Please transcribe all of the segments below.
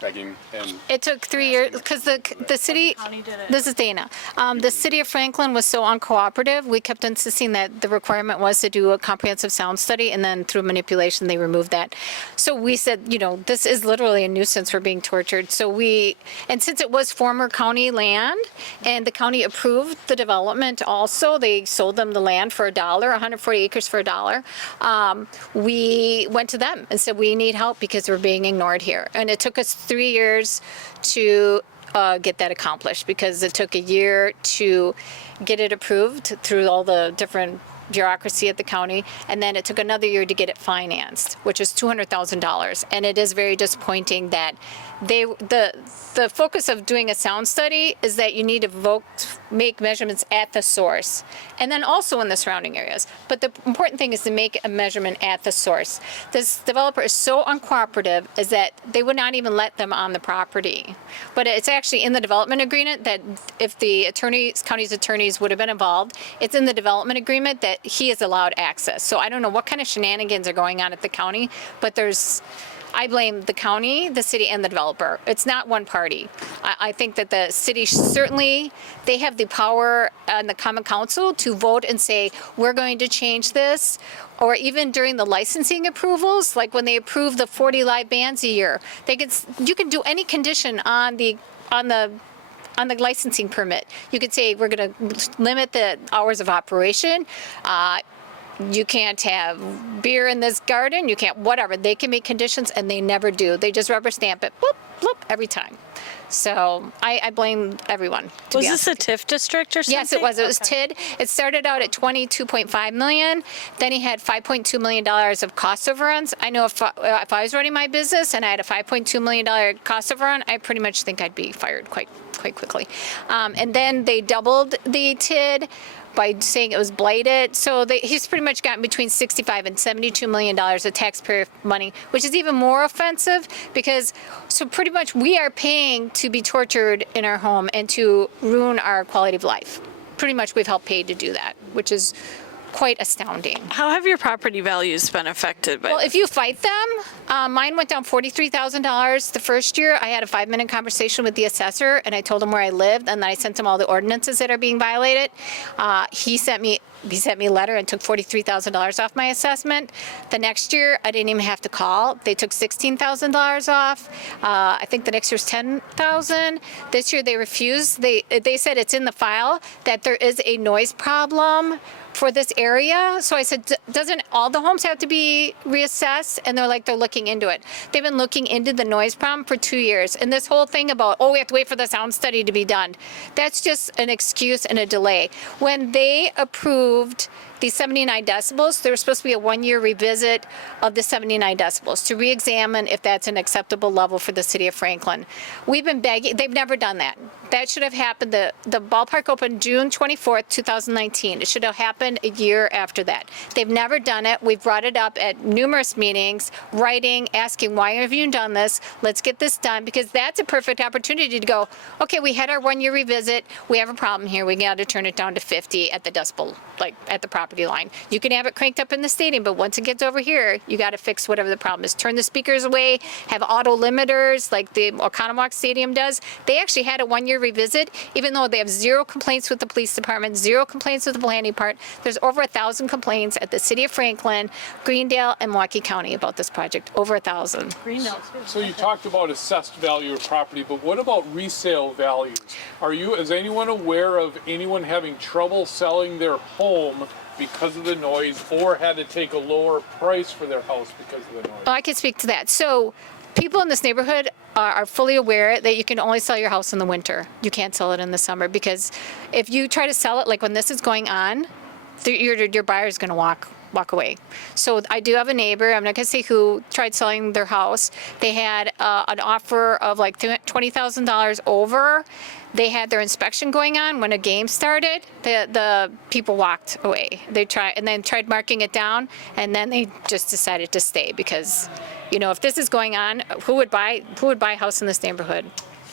begging and. It took 3 years because the city, County did it. this is Dana, the city of Franklin was so uncooperative. We kept insisting that the requirement was to do a comprehensive sound study, and then through manipulation, they removed that. So we said, this is literally a nuisance. We're being tortured. So and since it was former county land and the county approved the development also, they sold them the land for $1, 140 acres for $1. We went to them and said, we need help because we're being ignored here. And it took us 3 years to get that accomplished because it took a year to get it approved through all the different bureaucracy at the county, and then it took another year to get it financed, which is $200,000. And it is very disappointing that the focus of doing a sound study is that you need to make measurements at the source, and then also in the surrounding areas. But the important thing is to make a measurement at the source. This developer is so uncooperative is that they would not even let them on the property. But it's actually in the development agreement that if the county's attorneys would have been involved, it's in the development agreement that he is allowed access. So I don't know what kind of shenanigans are going on at the county, but I blame the county, the city, and the developer. It's not one party. I think that the city certainly, they have the power and the common council to vote and say, we're going to change this. Or even during the licensing approvals, like when they approve the 40 live bands a year, you can do any condition on the licensing permit. You could say, we're going to limit the hours of operation. You can't have beer in this garden. You can't, whatever. They can make conditions, and they never do. They just rubber stamp it, bloop, bloop, every time. So I blame everyone. Was this a TIF district or something? Yes, it was. It was TID. It started out at $22.5 million. Then he had $5.2 million of cost overruns. I know if I was running my business and I had a $5.2 million cost overrun, I pretty much think I'd be fired quite quickly. And then they doubled the TID by saying it was blighted. So he's pretty much gotten between $65 and $72 million of taxpayer money, which is even more offensive because so pretty much we are paying to be tortured in our home and to ruin our quality of life. Pretty much we've helped pay to do that, which is quite astounding. How have your property values been affected by Well, this? if you fight them, mine went down $43,000 the first year. I had a 5-minute conversation with the assessor, and I told him where I lived, and then I sent him all the ordinances that are being violated. He sent me a letter and took $43,000 off my assessment. The next year, I didn't even have to call. They took $16,000 off. I think the next year's $10,000. This year they refused. They said it's in the file that there is a noise problem for this area. So I said, doesn't all the homes have to be reassessed? And they're looking into it. They've been looking into the noise problem for 2 years. And this whole thing about, we have to wait for the sound study to be done. That's just an excuse and a delay. When they approved the 79 decibels, there was supposed to be a 1-year revisit of the 79 decibels to re-examine if that's an acceptable level for the city of Franklin. We've been begging, they've never done that. That should have happened, the ballpark opened June 24th, 2019. It should have happened a year after that. They've never done it. We've brought it up at numerous meetings, writing, asking, why have you done this? Let's get this done, because that's a perfect opportunity to go, okay, we had our 1-year revisit. We have a problem here. We got to turn it down to 50 at the decibel, like at the property line. You can have it cranked up in the stadium, but once it gets over here, you got to fix whatever the problem is. Turn the speakers away, have auto limiters like the Oconomowoc Stadium does. They actually had a 1-year revisit, even though they have 0 complaints with the police department, 0 complaints with the planning part. There's over 1,000 complaints at the city of Franklin, Greendale, and Milwaukee County about this project. Over 1,000. Greendale too. So you talked about assessed value of property, but what about resale values? Is anyone aware of anyone having trouble selling their home because of the noise, or had to take a lower price for their house because of the noise? Oh, I can speak to that. So people in this neighborhood are fully aware that you can only sell your house in the winter. You can't sell it in the summer, because if you try to sell it like when this is going on, your buyer is going to walk away. So I do have a neighbor, I'm not going to say who, tried selling their house. They had an offer of like $20,000 over. They had their inspection going on when a game started. The people walked away. They tried marking it down, and then they just decided to stay because, if this is going on, who would buy a house in this neighborhood?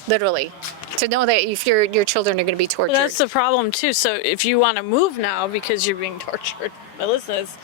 Literally, to know that if your children are going to be tortured. Well, that's the problem too. So if you want to move now because you're being tortured, Melissa's,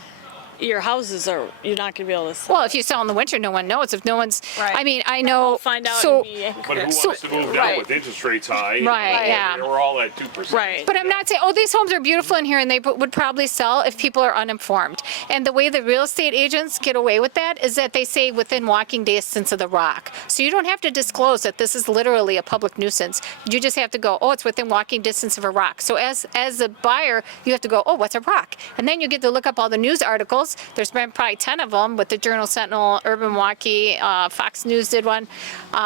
your houses are, you're not gonna be able to sell. Well, if you sell in the winter, no one knows. If no one's, Right. I mean, I know. Find out So, and be. But who So- wants to move now Right. with interest rates high? Right, yeah. They were all at 2%. Right. but I'm not saying, oh, these homes are beautiful in here and they would probably sell if people are uninformed. And the way the real estate agents get away with that is that they say within walking distance of the rock. So you don't have to disclose that this is literally a public nuisance. You just have to go, oh, it's within walking distance of a rock. So as a buyer, you have to go, oh, what's a rock? And then you get to look up all the news articles. There's been probably 10 of them with the Journal Sentinel, Urban Milwaukee, Fox News did one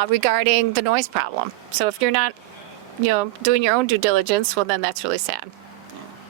regarding the noise problem. So if you're not, doing your own due diligence, well, then that's really sad.